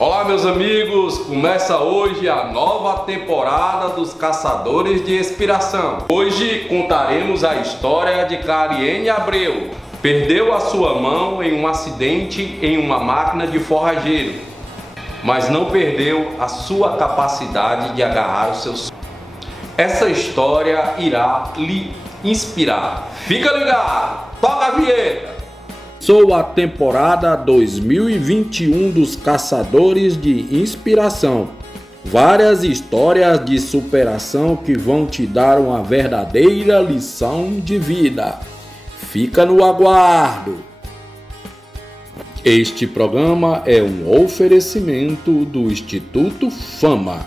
Olá, meus amigos! Começa hoje a nova temporada dos Caçadores de Inspiração. Hoje contaremos a história de Clariene Abreu. Perdeu a sua mão em um acidente em uma máquina de forrageiro, mas não perdeu a sua capacidade de agarrar os seus sonhos. Essa história irá lhe inspirar. Fica ligado! Toca a vinheta! Sou a temporada 2021 dos Caçadores de Inspiração. Várias histórias de superação que vão te dar uma verdadeira lição de vida. Fica no aguardo! Este programa é um oferecimento do Instituto Fama,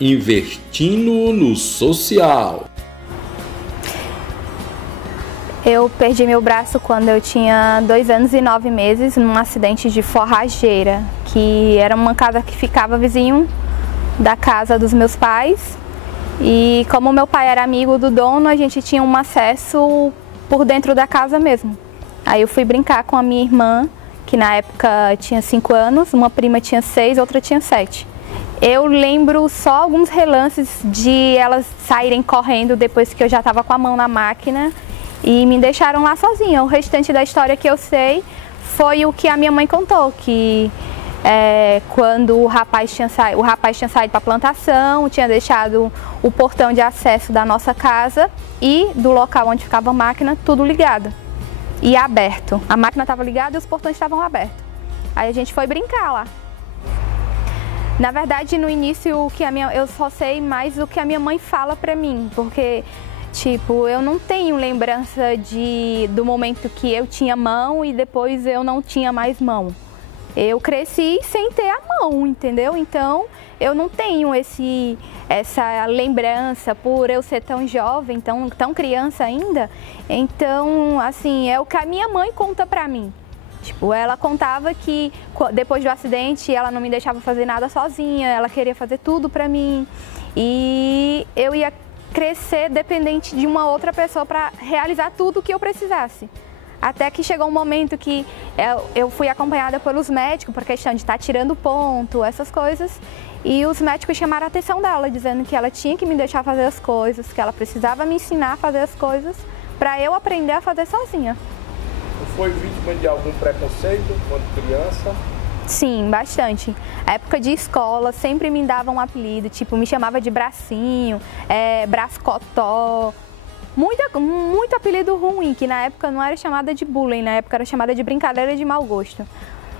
investindo no social. Eu perdi meu braço quando eu tinha 2 anos e 9 meses num acidente de forrageira, que era uma casa que ficava vizinho da casa dos meus pais. E como meu pai era amigo do dono, a gente tinha um acesso por dentro da casa mesmo. Aí eu fui brincar com a minha irmã, que na época tinha 5 anos, uma prima tinha 6, outra tinha 7. Eu lembro só alguns relances de elas saírem correndo depois que eu já estava com a mão na máquina e me deixaram lá sozinha. O restante da história que eu sei foi o que a minha mãe contou, que quando o rapaz tinha saído para a plantação, tinha deixado o portão de acesso da nossa casa e do local onde ficava a máquina, tudo ligado e aberto. A máquina estava ligada e os portões estavam abertos. Aí a gente foi brincar lá. Na verdade, no início, eu só sei mais o que a minha mãe fala pra mim, porque tipo, eu não tenho lembrança do momento que eu tinha mão e depois eu não tinha mais mão. Eu cresci sem ter a mão, entendeu? Então, eu não tenho essa lembrança por eu ser tão jovem, tão criança ainda. Então, assim, é o que a minha mãe conta pra mim. Tipo, ela contava que depois do acidente ela não me deixava fazer nada sozinha, ela queria fazer tudo pra mim. E eu ia crescer dependente de uma outra pessoa para realizar tudo o que eu precisasse. Até que chegou um momento que eu fui acompanhada pelos médicos por questão de estar tirando ponto, essas coisas. E os médicos chamaram a atenção dela, dizendo que ela tinha que me deixar fazer as coisas, que ela precisava me ensinar a fazer as coisas para eu aprender a fazer sozinha. Você foi vítima de algum preconceito quando criança? Sim, bastante. A época de escola sempre me dava um apelido, tipo, me chamava de bracinho, brascotó, muito apelido ruim, que na época não era chamada de bullying, na época era chamada de brincadeira de mau gosto.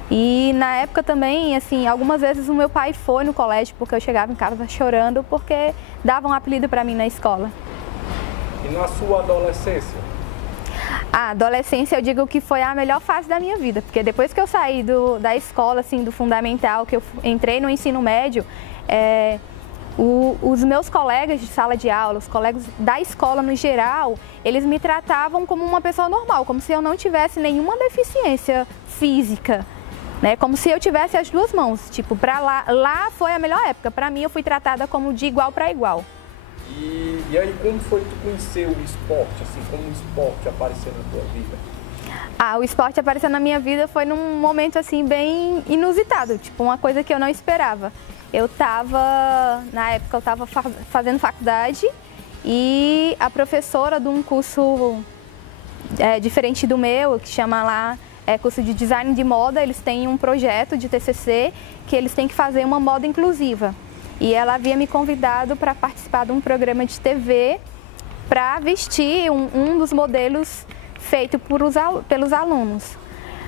E na época também, assim, algumas vezes o meu pai foi no colégio porque eu chegava em casa chorando porque davam um apelido pra mim na escola. E na sua adolescência? A adolescência eu digo que foi a melhor fase da minha vida, porque depois que eu saí da escola, assim, do fundamental, que eu entrei no ensino médio, os meus colegas de sala de aula, os colegas da escola no geral, eles me tratavam como uma pessoa normal, como se eu não tivesse nenhuma deficiência física, né? Como se eu tivesse as 2 mãos. Tipo, lá foi a melhor época. Para mim, eu fui tratada como de igual para igual. E aí, como foi que tu conheceu o esporte, assim, como o esporte apareceu na tua vida? O esporte apareceu na minha vida foi num momento, assim, bem inusitado, tipo, uma coisa que eu não esperava. Na época eu estava fazendo faculdade e a professora de um curso diferente do meu, que chama lá, curso de design de moda, eles têm um projeto de TCC que eles têm que fazer uma moda inclusiva. E ela havia me convidado para participar de um programa de TV para vestir um dos modelos feito pelos alunos.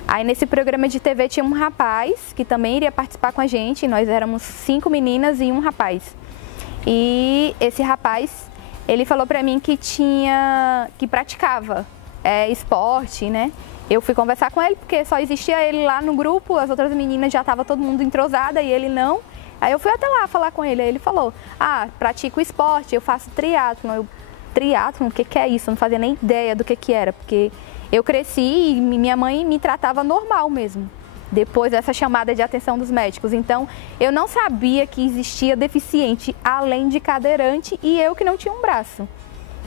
Aí nesse programa de TV tinha um rapaz que também iria participar com a gente, nós éramos 5 meninas e um rapaz. E esse rapaz, ele falou para mim que praticava esporte, né? Eu fui conversar com ele porque só existia ele lá no grupo, as outras meninas já estava todo mundo entrosada e ele não. Aí eu fui até lá falar com ele, aí ele falou, pratico esporte, eu faço triatlon. Triatlon, o que é isso? Eu não fazia nem ideia do que era, porque eu cresci e minha mãe me tratava normal mesmo, depois dessa chamada de atenção dos médicos. Então, eu não sabia que existia deficiente além de cadeirante e eu que não tinha um braço.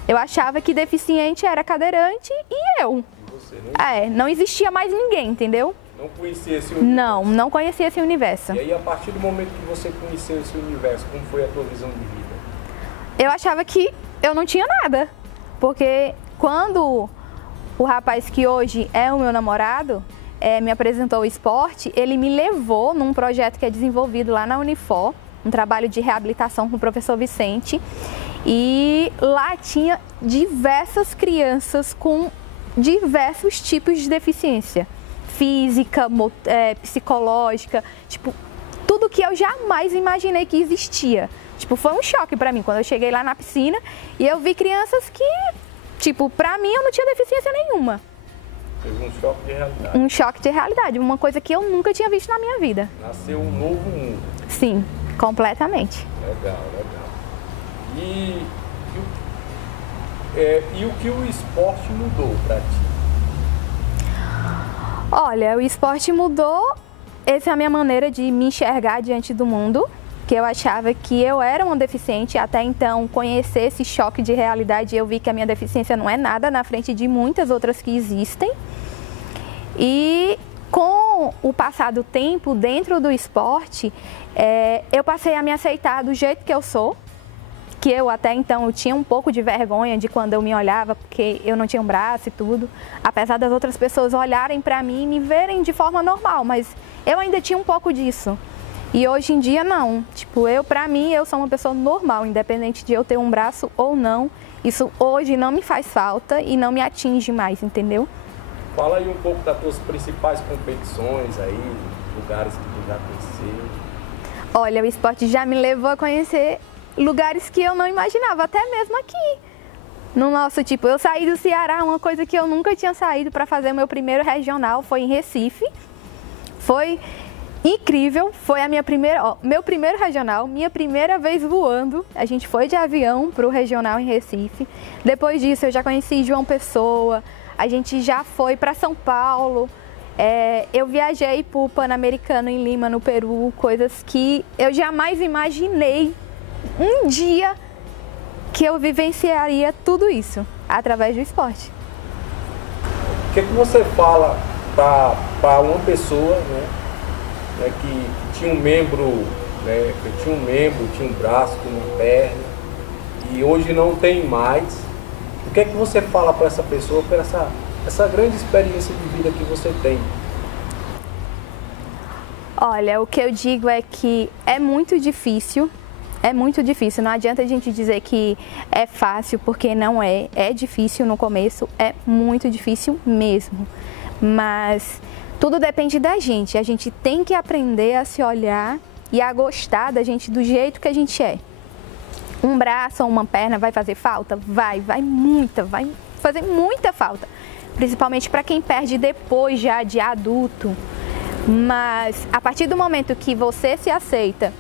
Eu achava que deficiente era cadeirante e eu. E você, né? Não existia mais ninguém, entendeu? Não conhecia esse universo? Não conhecia esse universo. E aí, a partir do momento que você conheceu esse universo, como foi a tua visão de vida? Eu achava que eu não tinha nada, porque quando o rapaz que hoje é o meu namorado me apresentou o esporte, ele me levou num projeto que é desenvolvido lá na Unifor, um trabalho de reabilitação com o professor Vicente, e lá tinha diversas crianças com diversos tipos de deficiência, física, psicológica, tipo, tudo que eu jamais imaginei que existia. Tipo, foi um choque pra mim quando eu cheguei lá na piscina e eu vi crianças que, tipo, pra mim eu não tinha deficiência nenhuma. Teve um choque de realidade. Um choque de realidade, uma coisa que eu nunca tinha visto na minha vida. Nasceu um novo mundo. Sim, completamente. Legal, legal. E o que o esporte mudou pra ti? Olha, o esporte mudou, essa é a minha maneira de me enxergar diante do mundo, que eu achava que eu era uma deficiente, até então conhecer esse choque de realidade, eu vi que a minha deficiência não é nada na frente de muitas outras que existem. E com o passar do tempo dentro do esporte, eu passei a me aceitar do jeito que eu sou, que eu até então eu tinha um pouco de vergonha de quando eu me olhava, porque eu não tinha um braço e tudo, apesar das outras pessoas olharem pra mim e me verem de forma normal, mas eu ainda tinha um pouco disso. E hoje em dia não, tipo, pra mim, eu sou uma pessoa normal, independente de eu ter um braço ou não, isso hoje não me faz falta e não me atinge mais, entendeu? Fala aí um pouco das tuas principais competições aí, lugares que tu já conheceu. Olha, o esporte já me levou a conhecer lugares que eu não imaginava, até mesmo aqui. No nosso, tipo, eu saí do Ceará, uma coisa que eu nunca tinha saído para fazer o meu primeiro regional foi em Recife. Foi incrível, foi a minha meu primeiro regional, minha primeira vez voando. A gente foi de avião para o regional em Recife. Depois disso eu já conheci João Pessoa, a gente já foi para São Paulo. Eu viajei para o Pan-Americano em Lima, no Peru, coisas que eu jamais imaginei um dia que eu vivenciaria tudo isso através do esporte. O que você fala para uma pessoa, né, que tinha um membro, né, tinha um braço, tinha uma perna e hoje não tem mais? O que você fala para essa pessoa, por essa grande experiência de vida que você tem? Olha, o que eu digo é que é muito difícil, não adianta a gente dizer que é fácil, porque não é, é difícil no começo, é muito difícil mesmo, mas tudo depende da gente, a gente tem que aprender a se olhar e a gostar da gente do jeito que a gente é. Um braço ou uma perna vai fazer falta? Vai fazer muita falta, principalmente para quem perde depois já de adulto, mas a partir do momento que você se aceita,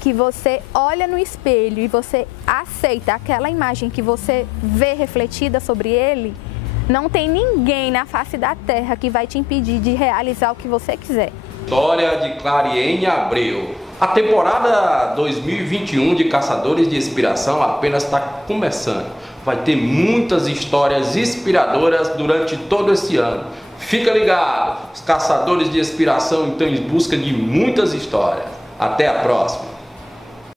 que você olha no espelho e você aceita aquela imagem que você vê refletida sobre ele, não tem ninguém na face da terra que vai te impedir de realizar o que você quiser. História de Clariene Abreu. A temporada 2021 de Caçadores de Inspiração apenas está começando. Vai ter muitas histórias inspiradoras durante todo esse ano. Fica ligado, os Caçadores de Inspiração estão em busca de muitas histórias. Até a próxima!